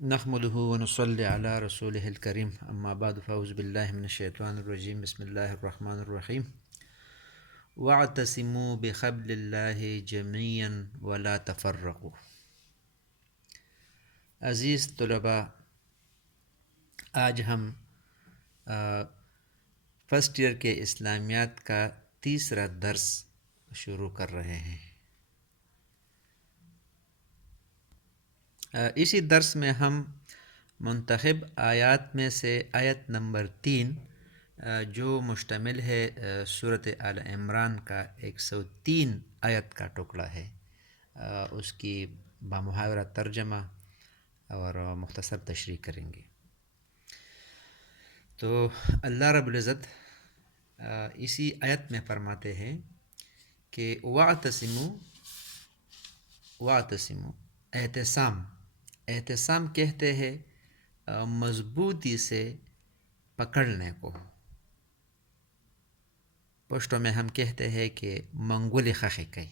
نحمده ونصلي على رسوله الكريم اما بعد فاعوذ بالله من الشیطان الرجیم بسم اللہ الرحمن الرحیم واعتصموا بحبل اللہ جميعا ولا تفرقوا. عزیز طلباء، آج ہم فرسٹ ایئر کے اسلامیات کا تیسرا درس شروع کر رہے ہیں. اسی درس میں ہم منتخب آیات میں سے آیت نمبر 3 جو مشتمل ہے سورۃ آل عمران کا 103 آیت کا ٹکڑا ہے، اس کی بامحاورہ ترجمہ اور مختصر تشریح کریں گے. تو اللہ رب العزت اسی آیت میں فرماتے ہیں کہ واعتصموا احتسام کہتے ہیں مضبوطی سے پکڑنے کو. پشتوں میں ہم کہتے ہیں کہ منگول خخکی.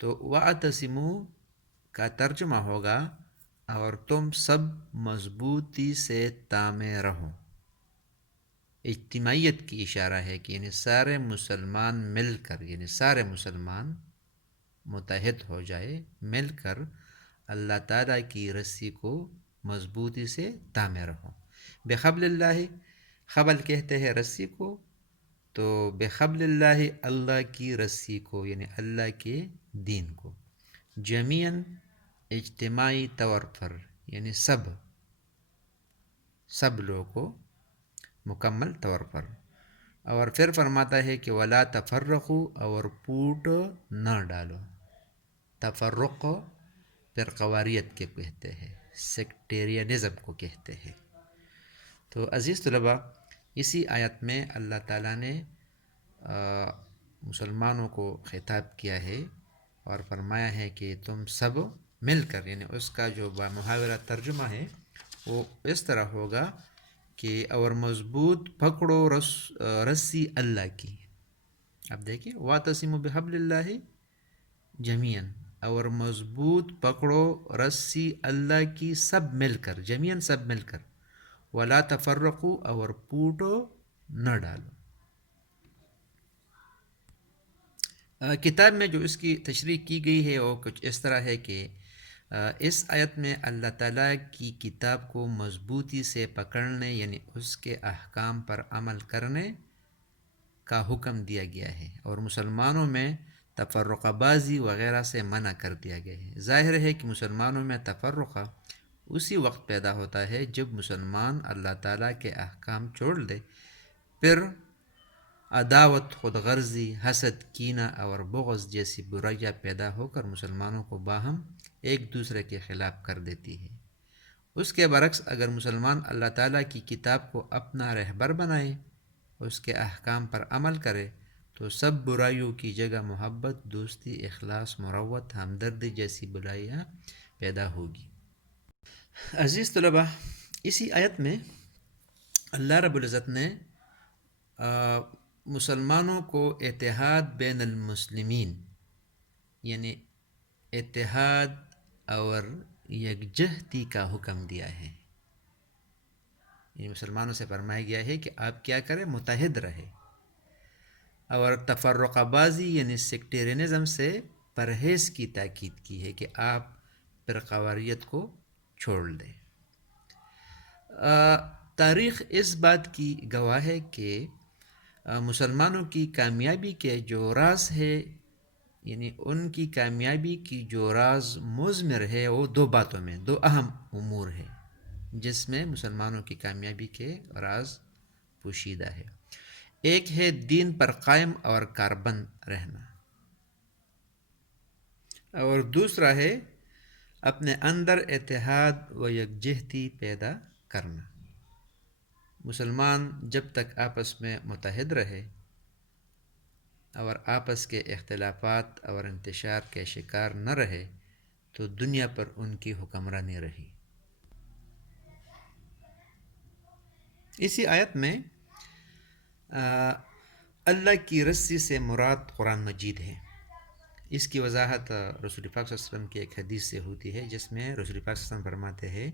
تو واعتصموا کا ترجمہ ہوگا اور تم سب مضبوطی سے تامے رہو. اجتماعیت کی اشارہ ہے کہ یعنی سارے مسلمان مل کر، یعنی سارے مسلمان متحد ہو جائے، مل کر اللہ تعالیٰ کی رسی کو مضبوطی سے تامے رہو. بحبل اللہ، خبل کہتے ہیں رسی کو، تو بحبل اللہ اللہ کی رسی کو یعنی اللہ کے دین کو. جمیعاً اجتماعی طور پر یعنی سب لوگوں کو مکمل طور پر. اور پھر فرماتا ہے کہ ولا تفرقوا، اور پوٹ نہ ڈالو. تفرق فرقواریت کے کہتے ہیں، سیکٹیرینزم کو کہتے ہیں. تو عزیز طلباء، اسی آیت میں اللہ تعالیٰ نے مسلمانوں کو خطاب کیا ہے اور فرمایا ہے کہ تم سب مل کر، یعنی اس کا جو بامحاورہ ترجمہ ہے وہ اس طرح ہوگا کہ اور مضبوط پکڑو رسی اللہ کی. اب دیکھیں، واعتصموا بحبل اللہ جمیعاً، اور مضبوط پکڑو رسی اللہ کی سب مل کر، جمیعاً سب مل کر. ولا تفرقوا، اور پوٹو نہ ڈالو. کتاب میں جو اس کی تشریح کی گئی ہے وہ کچھ اس طرح ہے کہ اس آیت میں اللہ تعالیٰ کی کتاب کو مضبوطی سے پکڑنے یعنی اس کے احکام پر عمل کرنے کا حکم دیا گیا ہے، اور مسلمانوں میں تفرقہ بازی وغیرہ سے منع کر دیا گیا ہے. ظاہر ہے کہ مسلمانوں میں تفرقہ اسی وقت پیدا ہوتا ہے جب مسلمان اللہ تعالیٰ کے احکام چھوڑ دے، پھر عداوت، خود غرضی، حسد، کینہ اور بغض جیسی برائیاں پیدا ہو کر مسلمانوں کو باہم ایک دوسرے کے خلاف کر دیتی ہے. اس کے برعکس اگر مسلمان اللہ تعالیٰ کی کتاب کو اپنا رہبر بنائے، اس کے احکام پر عمل کرے، تو سب برائیوں کی جگہ محبت، دوستی، اخلاص، مروت، ہمدردی جیسی برائیاں پیدا ہوگی. عزیز طلباء، اسی آیت میں اللہ رب العزت نے مسلمانوں کو اتحاد بین المسلمین یعنی اتحاد اور یکجہتی کا حکم دیا ہے. یعنی مسلمانوں سے فرمایا گیا ہے کہ آپ کیا کریں، متحد رہے، اور تفرقہ بازی یعنی سیکٹیرینزم سے پرہیز کی تاکید کی ہے کہ آپ فرقواریت کو چھوڑ دیں. تاریخ اس بات کی گواہ ہے کہ مسلمانوں کی کامیابی کے جو راز ہے، یعنی ان کی کامیابی کی جو راز مضمر ہے، وہ دو باتوں میں، دو اہم امور ہے جس میں مسلمانوں کی کامیابی کے راز پوشیدہ ہے. ایک ہے دین پر قائم اور کاربند رہنا، اور دوسرا ہے اپنے اندر اتحاد و یکجہتی پیدا کرنا. مسلمان جب تک آپس میں متحد رہے اور آپس کے اختلافات اور انتشار کے شکار نہ رہے تو دنیا پر ان کی حکمرانی رہی. اسی آیت میں اللہ کی رسی سے مراد قرآن مجید ہے. اس کی وضاحت رسول پاک صلی اللہ علیہ وسلم کی ایک حدیث سے ہوتی ہے، جس میں رسول پاک صلی اللہ علیہ وسلم فرماتے ہیں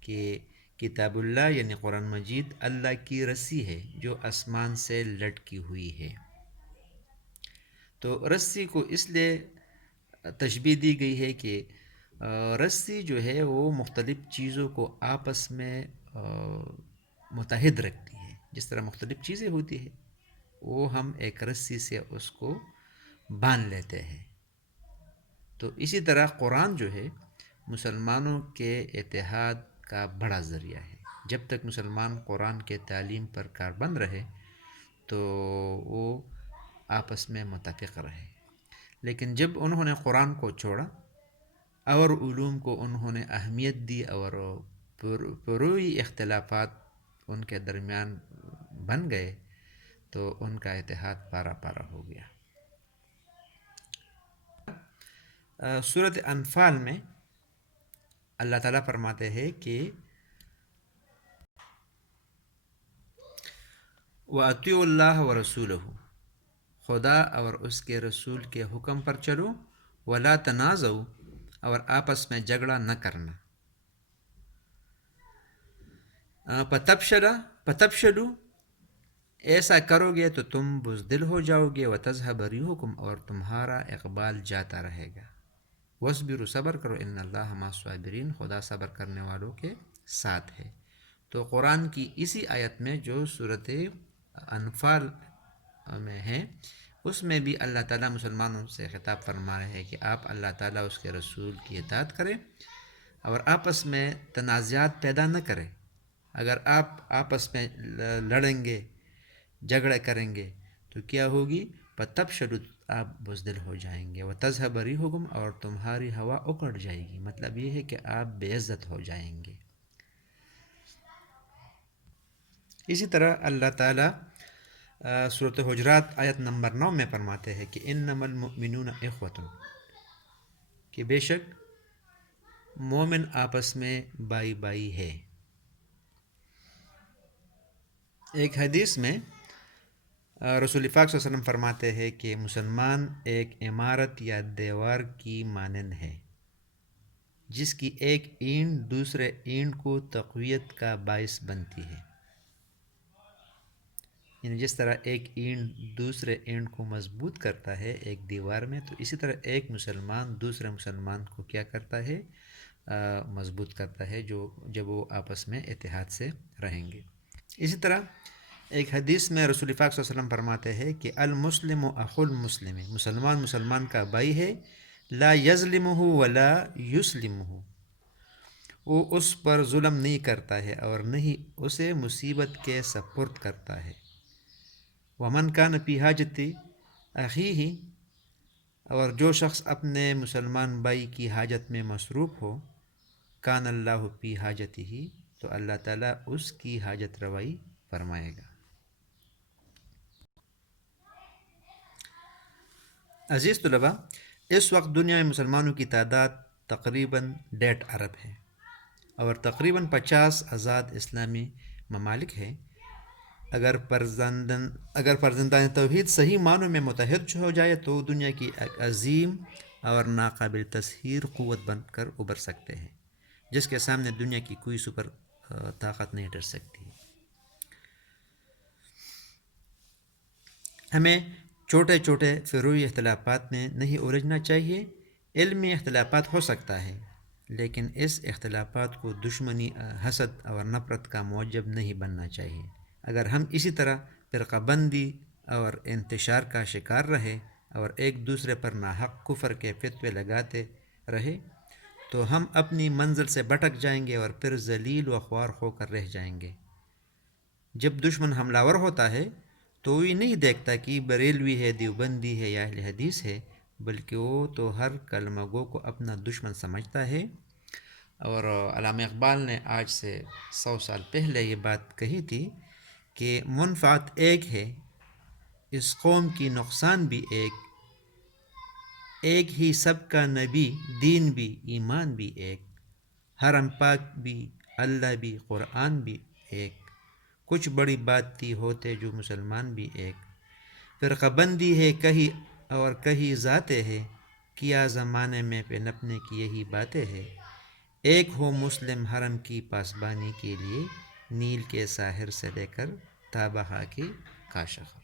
کہ کتاب اللہ یعنی قرآن مجید اللہ کی رسی ہے جو آسمان سے لٹکی ہوئی ہے۔ تو رسی کو اس لیے تشبیہ دی گئی ہے کہ رسی جو ہے وہ مختلف چیزوں کو آپس میں متحد رکھتی ہے۔ جس طرح مختلف چیزیں ہوتی ہیں وہ ہم ایک رسی سے اس کو باندھ لیتے ہیں، تو اسی طرح قرآن جو ہے مسلمانوں کے اتحاد کا بڑا ذریعہ ہے۔ جب تک مسلمان قرآن کے تعلیم پر کاربند رہے تو وہ آپس میں متفق رہے، لیکن جب انہوں نے قرآن کو چھوڑا اور علوم کو انہوں نے اہمیت دی اور پروئی اختلافات ان کے درمیان بن گئے تو ان کا اتحاد پارا پارا ہو گیا۔ سورۃ انفال میں اللہ تعالیٰ فرماتے ہیں کہ وَأَطِیعُوا اللَّهَ وَرَسُولَهُ، خدا اور اس کے رسول کے حکم پر چلو، وَلَا تَنَازَعُوا، اور آپس میں جھگڑا نہ کرنا، فَتَفْشَلُوا، ایسا کرو گے تو تم بزدل ہو جاؤ گے، وَتَذْهَبَ رِيحُكُمْ، اور تمہارا اقبال جاتا رہے گا، وَاصْبِرُوا، صبر کرو، إِنَّ اللَّهَ مَعَ الصَّابِرِينَ، خدا صبر کرنے والوں کے ساتھ ہے۔ تو قرآن کی اسی آیت میں جو سورۃ انفال میں ہے، اس میں بھی اللہ تعالیٰ مسلمانوں سے خطاب فرما رہے ہیں کہ آپ اللہ تعالیٰ اس کے رسول کی اطاعت کریں اور آپس میں تنازعات پیدا نہ کریں۔ اگر آپ آپس میں لڑیں گے، جھگڑے کریں گے تو کیا ہوگی؟ فَتَفْشَلُوا، آپ بزدل ہو جائیں گے، وَتَذْهَبَ رِيحُكُمْ، اور تمہاری ہوا اکڑ جائے گی، مطلب یہ ہے کہ آپ بے عزت ہو جائیں گے۔ اسی طرح اللہ تعالیٰ سورۃ حجرات آیت نمبر 9 میں فرماتے ہیں کہ انما المؤمنون اخوۃ، کہ بے شک مومن آپس میں بائی بائی ہے۔ ایک حدیث میں رسول پاک صلی اللہ علیہ وسلم فرماتے ہیں کہ مسلمان ایک عمارت یا دیوار کی مانند ہے جس کی ایک اینٹ دوسرے اینٹ کو تقویت کا باعث بنتی ہے، یعنی جس طرح ایک اینٹ دوسرے اینٹ کو مضبوط کرتا ہے ایک دیوار میں، تو اسی طرح ایک مسلمان دوسرے مسلمان کو کیا کرتا ہے؟ مضبوط کرتا ہے، جب وہ آپس میں اتحاد سے رہیں گے۔ اسی طرح ایک حدیث میں رسول پاک صلی اللہ علیہ وسلم فرماتے ہیں کہ المسلم اخو المسلم، مسلمان مسلمان کا بھائی ہے، لا یظلمہ ولا یسلمہ، وہ اس پر ظلم نہیں کرتا ہے اور نہیں اسے مصیبت کے سپرد کرتا ہے۔ ومن کان فی حاجت اخیہ، اور جو شخص اپنے مسلمان بھائی کی حاجت میں مصروف ہو، کان اللہ فی حاجتہ، تو اللہ تعالیٰ اس کی حاجت روائی فرمائے گا۔ عزیز طلباء، اس وقت دنیا میں مسلمانوں کی تعداد تقریباً 1.5 ارب ہے اور تقریباً 50 آزاد اسلامی ممالک ہیں۔ اگر فرزندان توحید صحیح معنوں میں متحد ہو جائے تو دنیا کی ایک عظیم اور ناقابل تسخیر قوت بن کر ابھر سکتے ہیں، جس کے سامنے دنیا کی کوئی سپر طاقت نہیں ڈر سکتی۔ ہمیں چھوٹے چھوٹے فروعی اختلافات میں نہیں الجھنا چاہیے۔ علمی اختلافات ہو سکتا ہے، لیکن اس اختلافات کو دشمنی، حسد اور نفرت کا موجب نہیں بننا چاہیے۔ اگر ہم اسی طرح فرقہ بندی اور انتشار کا شکار رہے اور ایک دوسرے پر ناحق کفر کے فتوے لگاتے رہے تو ہم اپنی منزل سے بھٹک جائیں گے اور پھر ذلیل و خوار ہو کر رہ جائیں گے۔ جب دشمن حملہ ور ہوتا ہے تو وہ یہ نہیں دیکھتا کہ بریلوی ہے، دیوبندی ہے یا اہل حدیث ہے، بلکہ وہ تو ہر کلمہ گو کو اپنا دشمن سمجھتا ہے۔ اور علامہ اقبال نے آج سے 100 سال پہلے یہ بات کہی تھی کہ منفعت ایک ہے، اس قوم کی نقصان بھی ایک ہی سب کا نبی، دین بھی ایمان بھی ایک، حرم پاک بھی اللہ بھی قرآن بھی ایک، کچھ بڑی بات تھی ہوتے جو مسلمان بھی ایک، فرقہ بندی ہے کہیں اور کہیں ذاتیں ہے، کیا زمانے میں پنپنے کی یہی باتیں ہے، ایک ہو مسلم حرم کی پاسبانی کے لیے، نیل کے ساحر سے لے کر تابہا کے کاشغر۔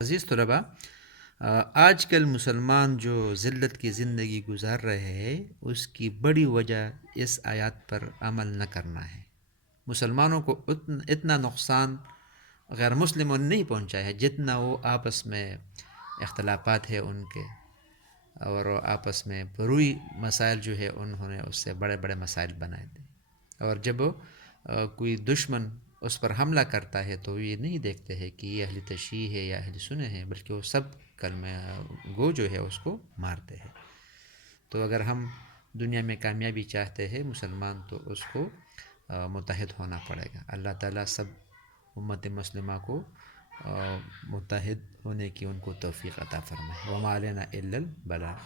عزیز طلباء، آج کل مسلمان جو ذلت کی زندگی گزار رہے ہیں، اس کی بڑی وجہ اس آیات پر عمل نہ کرنا ہے۔ مسلمانوں کو اتنا نقصان غیر مسلموں نے نہیں پہنچایا ہے جتنا وہ آپس میں اختلافات ہیں ان کے، اور آپس میں بروئی مسائل جو ہے انہوں نے اس سے بڑے بڑے مسائل بنائے تھے۔ اور جب کوئی دشمن اس پر حملہ کرتا ہے تو یہ نہیں دیکھتے ہیں کہ یہ اہل تشیع ہے یا اہل سنت ہے، بلکہ وہ سب کلمہ گو جو ہے اس کو مارتے ہیں۔ تو اگر ہم دنیا میں کامیابی چاہتے ہیں مسلمان، تو اس کو متحد ہونا پڑے گا۔ اللہ تعالیٰ سب امت مسلمہ کو متحد ہونے کی ان کو توفیق عطا فرمائے۔ وما علینا الا البلاغ۔